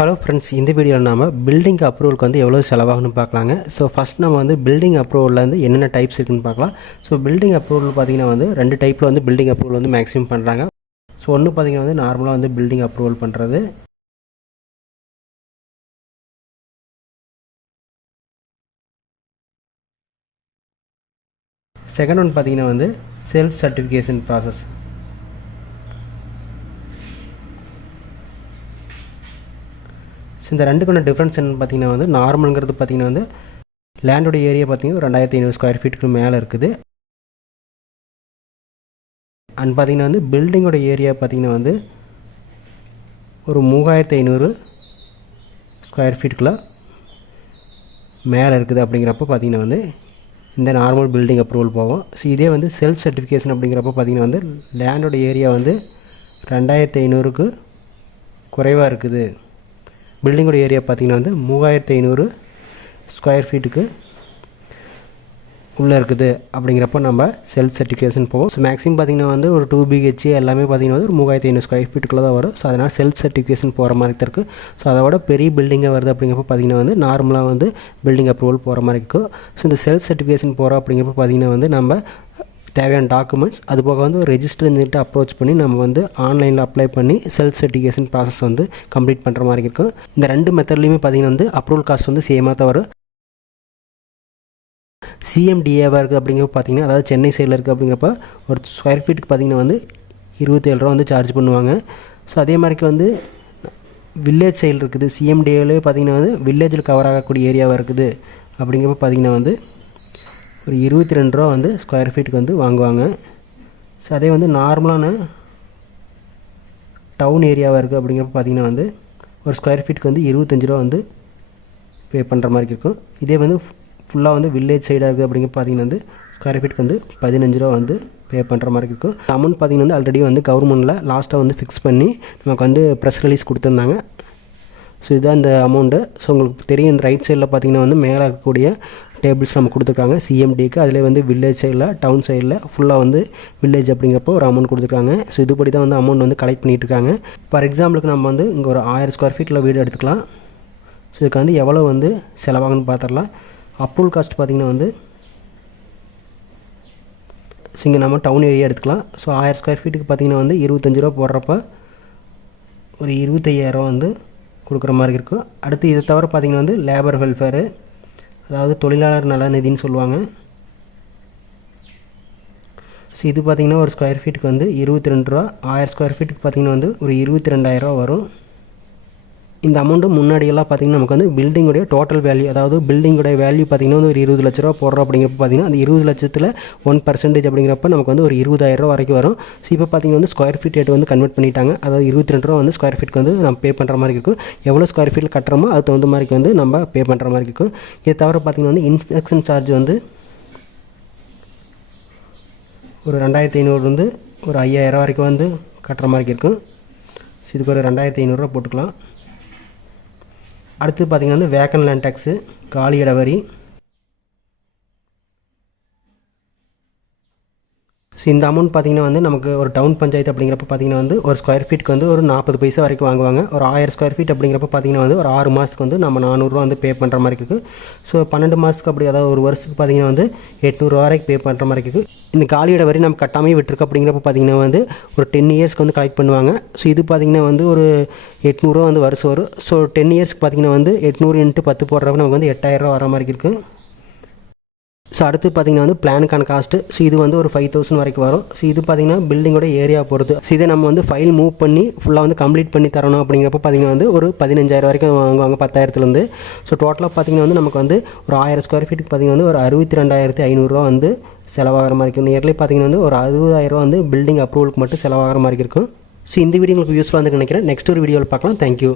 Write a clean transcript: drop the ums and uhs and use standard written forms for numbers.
Hello friends, இந்த வீடியோவில் நாம் பில்டிங் அப்ரூவலுக்கு வந்து எவ்வளோ செலவாகுன்னு பார்க்கலாங்க. ஸோ ஃபஸ்ட் நம்ம வந்து பில்டிங் அப்ரூவலில் வந்து என்னென்ன டைப்ஸ் இருக்குன்னு பார்க்கலாம். ஸோ பில்டிங் அப்ரூவல் பார்த்திங்கன்னா வந்து 2 டைப்பில் வந்து பில்டிங் அப்ரூவல் வந்து மேக்ஸிமம் பண்ணுறாங்க. ஸோ ஒன்று பார்த்திங்கன்னா வந்து நார்மலாக வந்து பில்டிங் அப்ரூவல் பண்ணுறது. செகண்ட் ஒன் பார்த்திங்கன்னா வந்து செல்ஃப் சர்டிஃபிகேஷன் ப்ராசஸ். ஸோ இந்த ரெண்டுக்கான டிஃப்ரென்ஸ் என்னென்னு பார்த்தீங்கன்னா வந்து நார்மலுங்கிறது பார்த்திங்கன்னா வந்து லேண்டோட ஏரியா பார்த்திங்கன்னா 2500 ஸ்கொயர் ஃபீட்டுக்கு மேலே இருக்குது. அண்ட் பார்த்திங்கன்னா வந்து பில்டிங்கோட ஏரியா பார்த்திங்கன்னா வந்து ஒரு 3500 ஸ்கொயர் ஃபீட்டுக்குள்ளே மேலே இருக்குது. அப்படிங்கிறப்ப பார்த்திங்கன்னா வந்து இந்த நார்மல் பில்டிங் அப்ரூவல் போகும். ஸோ இதே வந்து செல்ஃப் சர்டிஃபிகேஷன் அப்படிங்கிறப்ப பார்த்திங்கன்னா வந்து லேண்டோட ஏரியா வந்து 2500க்கு குறைவாக இருக்குது. பில்டிங்கோட ஏரியா பார்த்திங்கன்னா வந்து 3500 ஸ்கொயர் ஃபீட்டுக்கு உள்ளே இருக்குது. அப்படிங்கிறப்ப நம்ம செல்ஃப் சர்டிஃபிகேஷன் போவோம். ஸோ மேக்ஸிமம் பார்த்திங்கன்னா வந்து ஒரு 2 BHK எல்லாமே பார்த்திங்கன்னா வந்து ஒரு 3500 ஸ்கொயர் ஃபீட்டுக்குள்ளே தான் வரும். ஸோ அதனால் செல்ஃப் சர்டிஃபிகேஷன் போகிற மாதிரி தான் இருக்குது. ஸோ அதோட பெரிய பில்டிங்காக வருது அப்படிங்கிறப்ப பார்த்திங்கன்னா வந்து நார்மலாக வந்து பில்டிங் அப்ரூவல் போகிற மாதிரி இருக்கும். ஸோ இந்த செல்ஃப் சர்டிஃபிகேஷன் போகிறோம் அப்படிங்கிறப்ப பார்த்திங்கன்னா வந்து நம்ம தேவையான டாக்குமெண்ட்ஸ் அது போக வந்து ஒரு ரெஜிஸ்டர் இருந்துட்டு அப்ரோச் பண்ணி நம்ம வந்து ஆன்லைனில் அப்ளை பண்ணி செல்ஃப் சர்டிஃபிகேஷன் ப்ராசஸ் வந்து கம்ப்ளீட் பண்ணுற மாதிரி இருக்கும். இந்த 2 மெத்தட்லேயுமே பார்த்திங்கன்னா வந்து அப்ரூவல் காஸ்ட் வந்து சேமாக தான் வரும். CMDAவாக இருக்குது அப்படிங்கிறப்ப பார்த்திங்கன்னா அதாவது சென்னை சைடில் இருக்குது அப்படிங்கிறப்ப ஒரு ஸ்கொயர் ஃபீட்டுக்கு பார்த்திங்கன்னா வந்து 27 ரூபா வந்து சார்ஜ் பண்ணுவாங்க. ஸோ அதே மாதிரிக்கு வந்து வில்லேஜ் சைடில் இருக்குது. CMDAவிலே பார்த்திங்கன்னா வந்து வில்லேஜில் கவர் ஆகக்கூடிய ஏரியாவாக இருக்குது. அப்படிங்கிறப்ப பார்த்திங்கன்னா வந்து ஒரு 22 ரூபா வந்து ஸ்கொயர் ஃபீட்டுக்கு வந்து வாங்குவாங்க. ஸோ அதே வந்து நார்மலான டவுன் ஏரியாவாக இருக்குது அப்படிங்கிறப்ப பார்த்திங்கன்னா வந்து ஒரு ஸ்கொயர் ஃபீட்டுக்கு வந்து 25 ரூபா வந்து பே பண்ணுற மாதிரி இருக்கும். இதே வந்து ஃபுல்லாக வந்து வில்லேஜ் சைடாக இருக்குது அப்படிங்கிற பார்த்திங்கன்னா வந்து ஸ்கொயர் ஃபீட்டுக்கு வந்து 15 ரூபா வந்து பே பண்ணுற மாதிரி இருக்கும். அமௌண்ட் பார்த்திங்கன்னா வந்து ஆல்ரெடி வந்து கவர்மெண்ட்டில் லாஸ்ட்டாக வந்து ஃபிக்ஸ் பண்ணி நமக்கு வந்து ப்ரெஸ் ரிலீஸ் கொடுத்துருந்தாங்க. ஸோ இதுதான் இந்த அமௌண்ட்டு. ஸோ உங்களுக்கு தெரியும் இந்த ரைட் சைடில் பார்த்திங்கன்னா வந்து மேலே இருக்கக்கூடிய டேபிள்ஸ் நம்ம கொடுத்துருக்காங்க CMDக்கு. அதில் வந்து வில்லேஜ் சைடில் டவுன் சைடில் ஃபுல்லாக வந்து வில்லேஜ் அப்படிங்கிறப்போ ஒரு அமௌண்ட் கொடுத்துருக்காங்க. ஸோ இதுபடி தான் வந்து அமௌண்ட் வந்து கலெக்ட் பண்ணிகிட்டு இருக்காங்க. ஃபார் எக்ஸாம்பிளுக்கு நம்ம வந்து இங்கே ஒரு 1000 ஸ்கொயர் ஃபீட்டில் வீடு எடுத்துக்கலாம். ஸோ இதுக்கு வந்து எவ்வளோ வந்து செலவாகுன்னு பார்த்துடலாம். அப்ரூவல் காஸ்ட் பார்த்திங்கன்னா வந்து ஸோ இங்கே நம்ம டவுன் ஏரியா எடுத்துக்கலாம். ஸோ 1000 ஸ்கொயர் ஃபீட்டுக்கு பார்த்திங்கன்னா வந்து 25 ரூபா போடுறப்ப ஒரு 25,000 வந்து கொடுக்குற மாதிரி இருக்கும். அடுத்து இதை தவிர பார்த்திங்கன்னா வந்து லேபர் வெல்ஃபேரு, அதாவது தொழிலாளர் நல நிதின்னு சொல்லுவாங்க. ஸோ இது பார்த்திங்கன்னா ஒரு ஸ்கொயர் ஃபீட்டுக்கு வந்து 22 ரூபா. 1000 ஸ்கொயர் ஃபீட்டுக்கு பார்த்திங்கன்னா வந்து ஒரு 22,000 வரும். இந்த அமௌண்ட்டு முன்னாடியெல்லாம் பார்த்திங்கன்னா நமக்கு வந்து பில்டிங்குடைய டோட்டல் வேல்யூ, அதாவது பில்டிங்குடைய வேல்யூ பார்த்திங்கன்னா வந்து ஒரு 20 லட்ச ரூபா போடுறோம். அப்படிங்கிறப்ப பார்த்திங்கன்னா அந்த 20 லட்சத்தில் 1% அப்படிங்கிறப்ப நமக்கு வந்து ஒரு 20,000 ரூபா வரைக்கும் வரும். ஸோ இப்போ பார்த்திங்கன்னா வந்து ஸ்கொயர் ஃபீட் ரேட் வந்து கன்வெர்ட் பண்ணிட்டாங்க. அதாவது 22 ரூபா வந்து ஸ்கொயர் ஃபீட்டுக்கு வந்து நம்ம பே பண்ணுற மாதிரி இருக்கும். எவ்வளோ ஸ்கொயர் ஃபீட்டில் கட்டுறோமோ அது தகுந்த மாதிரி வந்து நம்ம பே பண்ணுற மாதிரி இருக்கும். இதை தவிர பார்த்திங்கன்னா வந்து இன்ஸ்பெக்ஷன் சார்ஜ் வந்து ஒரு 2500 வந்து ஒரு 5000 வரைக்கும் வந்து கட்டுற மாதிரி இருக்கும். ஸோ இதுக்கு ஒரு 2500 ரூபா போட்டுக்கலாம். அடுத்து பார்த்திங்கன்னா வந்து வேக்கன் லேண்ட் டேக்ஸு, காலி இட வரி. ஸோ இந்த அமௌண்ட் பார்த்திங்கன்னா வந்து நமக்கு ஒரு டவுன் பஞ்சாயத்து அப்படிங்கிறப்ப பார்த்திங்கன்னா வந்து ஒரு ஸ்கொயர் ஃபீட்டுக்கு வந்து ஒரு 40 பைசா வரைக்கும் வாங்குவாங்க. ஒரு 1000 ஸ்கொயர் ஃபீட் அப்படிங்கிறப்ப பார்த்திங்கன்னா வந்து ஒரு 6 மாதத்துக்கு வந்து நம்ம 400 ரூபா வந்து பே பண்ணுற மாதிரி இருக்குது. ஸோ 12 மாதத்துக்கு அப்படி அதாவது ஒரு வருஷத்துக்கு பார்த்திங்கன்னா வந்து 800 ரூபா வரைக்கும் பே பண்ணுற மாதிரி இருக்குது. இந்த காலியிட வரி நம்ம கட்டாமே விட்டுருக்கு அப்படிங்கிறப்ப பார்த்திங்கன்னா வந்து ஒரு 10 இயர்ஸ்க்கு வந்து கலெக்ட் பண்ணுவாங்க. ஸோ இது பார்த்திங்கன்னா வந்து ஒரு 800 ரூபா வந்து வருஷம் வரும். ஸோ 10 இயர்ஸ்க்கு பார்த்திங்கன்னா வந்து 800 × 10 போடுறப்ப நமக்கு வந்து 8000 ரூபா வர மாதிரி இருக்குது. ஸோ அடுத்து பார்த்திங்கன்னா வந்து பிளானுக்கான காஸ்ட்டு. ஸோ இது வந்து ஒரு 5000 வரைக்கும் வரும். ஸோ இது பார்த்திங்கன்னா பில்டிங்கோட ஏரியா பொறுத்து. ஸோ இதை நம்ம வந்து ஃபைல் மூவ் பண்ணி ஃபுல்லாக வந்து கம்ப்ளீட் பண்ணி தரணும். அப்படிங்கிறப்ப பார்த்திங்கன்னா வந்து ஒரு 15,000 வரைக்கும் வாங்குவாங்க 10,000லேருந்து. ஸோ டோட்டலாக பார்த்திங்கன்னா வந்து நமக்கு வந்து ஒரு 1000 ஸ்கொயர் ஃபீட்டுக்கு பார்த்திங்கன்னா வந்து ஒரு 62,500 ரூபா வந்து செலவாகிற மாதிரி இருக்கும். நியர்லி பார்த்திங்கன்னா வந்து ஒரு 60,000 ரூபா வந்து பில்டிங் அப்ரூவலுக்கு மட்டும் செலவாகிற மாதிரி இருக்கும். ஸோ இந்த வீடியோ உங்களுக்கு யூஸ்ஃபுல்லாக வந்து நினைக்கிறேன். நெக்ஸ்ட் ஒரு வீடியோவில் பார்க்கலாம். தேங்க்யூ.